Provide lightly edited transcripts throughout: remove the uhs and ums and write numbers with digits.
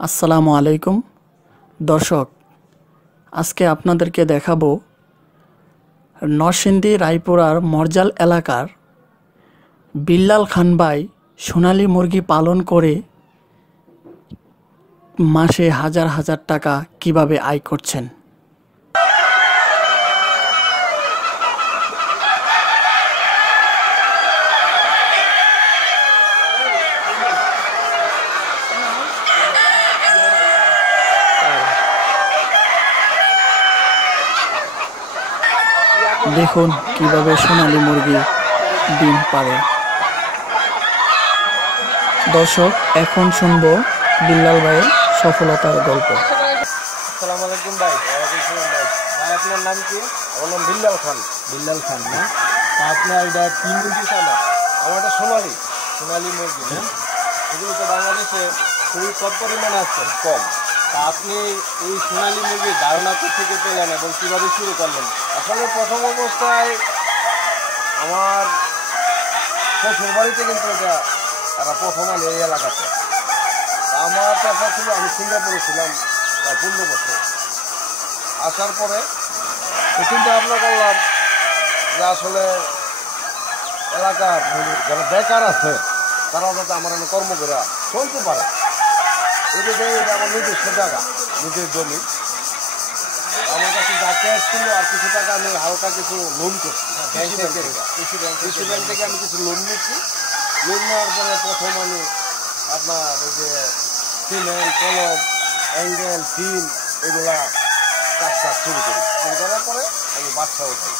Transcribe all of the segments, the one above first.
আসসালামু আলাইকুম দর্শক, আজকে আপনাদেরকে দেখাবো নরসিংদী রায়পুরার মরজাল এলাকার বিল্লাল খান ভাই সোনালী মুরগি পালন করে মাসে হাজার হাজার টাকা কিভাবে আয় করছেন। দেখুন কিভাবে সোনালী মুরগি ডিম পারে। দর্শক, এখন শুনবো বিল্লাল ভাইয়ের সফলতার গল্প। আসসালামু আলাইকুম ভাই। ভাই আপনার নাম কি? আমার নাম বিল্লাল খান। বিল্লাল খান না? তা আপনার এটা কি মুরগি খানা? আমার এটা সোনালী মুরগি না? এগুলো তো বাংলাদেশে খুবই কম পরিমাণে আছে, কম। তা আপনি এই সোনালী মুরগির ধারণা থেকে পেলেন এবং কীভাবে শুরু করলেন? আসলে প্রথম অবস্থায় আমার শ্বশুর বাড়িতে কিন্তু এটা তারা প্রথম আলো এই এলাকাতে। আমার পেশা ছিল, আমি সিঙ্গাপুরে ছিলাম প্রায় 15 বছর। আসার পরে চিন্তা ভাবনা করলাম যে আসলে এলাকার যারা বেকার আছে তারা যাতে আমার এখানে কর্ম করে চলতে পারে। এদিকে এটা আমার নিজস্ব জায়গা, নিজের জমি। আমার কাছে যা ক্যাশ ছিল আর কিছু টাকা আমি হালকা কিছু লোন করছি কৃষি ব্যাংক থেকে আমি কিছু লোন নিচ্ছি। লোন নেওয়ার পরে প্রথম আমি আপনার ওই যে সিমেন্ট, কলম, অ্যাঙ্গেল, টিন এগুলা কাজ শুরু করার পরে আমি বাচ্চা উঠাই।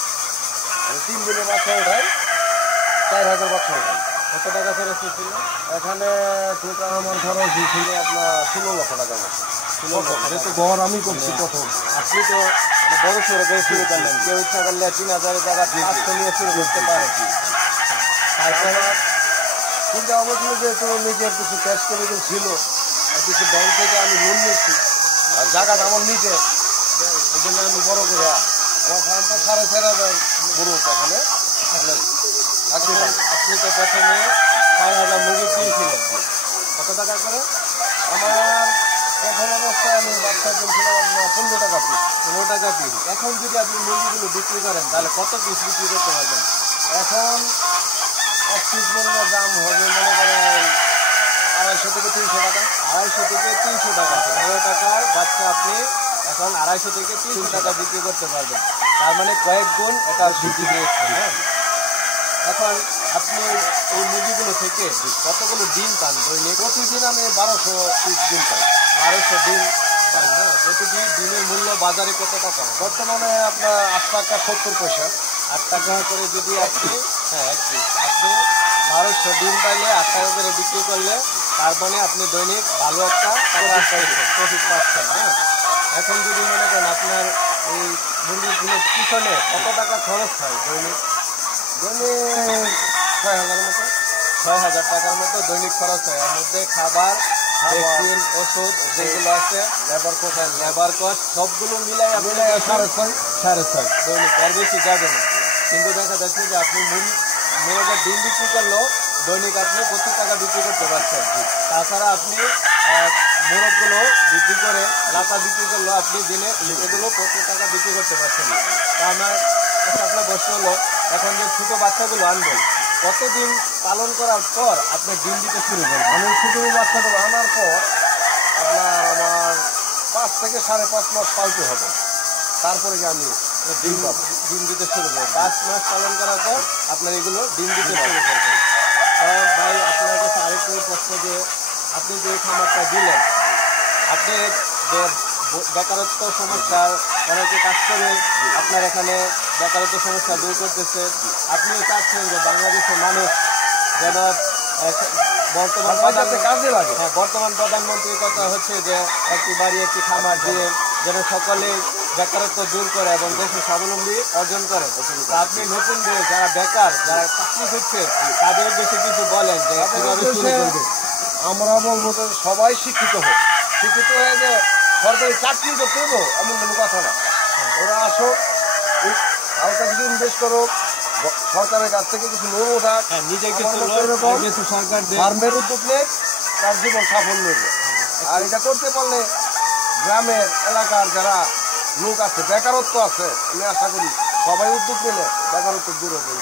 আমি 3 দিনে বাচ্চা উঠাই, 4000 বাচ্চা উঠাই। কত টাকা খরচ ছিল এখানে? টোটাল আমার খরচ ছিল আপনার 16 লক্ষ টাকার মতো। যেহেতু ঘর আমি করছি প্রথম, আপনি তো বড় সড়ো করে শুরু করলেন। কেউ ইচ্ছা করলে 3000 টাকা 500 নিয়ে শুরু করতে পারে। তারপরে চিন্তা ভাবনা ছিল যেহেতু নিজের কিছু ক্যাশ ক্যাপিটাল ছিল আর কিছু ব্যাংক থেকে আমি লোন নিচ্ছি আর জায়গাটা আমার নিজে, এই জন্য আমি বড় করে আমার ফার্মটা 4.5 বড় এখানে। আপনি তো প্রথমে 4000 মুরগি কিনেছিলেন, কত টাকা করে? আমার প্রথম অবস্থায় আমি বাচ্চা কিনছিলাম আপনার 15 টাকা পিস। 15 টাকা পিস। এখন যদি আপনি মুরগিগুলো বিক্রি করেন তাহলে কত পিস বিক্রি করতে পারবেন? এখন 1 পিস মুরগির দাম হবে মনে করেন 250 থেকে 300 টাকা। 250 থেকে 300 টাকা। 15 টাকার বাচ্চা আপনি এখন 250 থেকে 300 টাকা বিক্রি করতে পারবেন। তার মানে কয়েক গুণ এটা বৃদ্ধি পেয়েছে। হ্যাঁ, এখন আপনি এই মুরগিগুলো থেকে কতগুলো ডিম পান দৈনিক? প্রতিদিন আমি 1200 পিস ডিম পাই। 1200 ডিম পাই। হ্যাঁ, প্রতিদিন ডিমের মূল্য বাজারে কত টাকা? বর্তমানে আপনার 8 টাকা 70 পয়সা। 8 টাকা করে যদি আপনি আপনি 1200 ডিম পাইলে 8 টাকা করে বিক্রি করলে তার মানে আপনি দৈনিক ভালো একটা প্রফিট পাচ্ছেন। হ্যাঁ, এখন যদি মনে করেন আপনার এই মুরগিগুলোর পিছনে কত টাকা খরচ হয় দৈনিক? 6000 মতো, 6000 টাকার মতো দৈনিক খরচ হয়। এর মধ্যে খাবার, ভ্যাকসিন, ওষুধ যেগুলো আছে, লেবার কস্ট সবগুলো মিলাই 6.5 দৈনিক। এর বেশি যাবে না। কিন্তু দেখা যাচ্ছে যে আপনি মুরগির ডিম বিক্রি করলেও দৈনিক আপনি 25 টাকা বিক্রি করতে পারছেন। তাছাড়া আপনি মোরগগুলো বিক্রি করে লাতা বিক্রি করলেও আপনি দিনে এগুলো 25 টাকা বিক্রি করতে পারছেন। তা আমার আপনার প্রশ্ন হলো, এখন যে ছোটো বাচ্চাগুলো আনবেন কতদিন পালন করার পর আপনার ডিম দিতে শুরু করবেন? আমি ছোটো বাচ্চাগুলো আনার পর আমার 5 থেকে 5.5 মাস পালতে হবে। তারপরে কি আমি ডিম দিতে শুরু করবো। 5 মাস পালন করার পর আপনার এগুলো ডিম দিতে শুরু করবেন। ভাই আপনার কাছে আরেকটু প্রশ্ন, যে আপনি যে খামারটা দিলেন, আপনি যে বেকারত্ব সমস্যার অনেকে কাজ করে আপনার এখানে বেকারত্ব সমস্যা দূর করতেছে, আপনি চাচ্ছেন যে বাংলাদেশের মানুষ যেন বর্তমান কাজে লাগে। হ্যাঁ, বর্তমান প্রধানমন্ত্রীর কথা হচ্ছে যে একটি বাড়ি একটি খামার দিয়ে যেন সকলে বেকারত্ব দূর করে এবং দেশে স্বাবলম্বী অর্জন করে। আপনি নতুন যারা বেকার, যারা চাকরি করছে তাদের দেশে কিছু বলেন যে কিভাবে শুরু করবে? আমরা বলবো যে সবাই শিক্ষিত হোক। শিক্ষিত হয়ে যে সরকারি চাকরি তো পেবো এমন কোনো কথা না। ওরা আসুক, হালকা কিছু ইনভেস্ট করুক, সরকারের কাছ থেকে কিছু লোন ওঠাক, নিজে কিছু সরকার ফার্মের উদ্যোগ নেই, তার জীবন সাফল্য নেবে। আর এটা করতে পারলে গ্রামের এলাকার যারা লোক আছে, বেকারত্ব আছে, আমি আশা করি সবাই উদ্যোগ নিলে বেকারত্ব দূর হবে।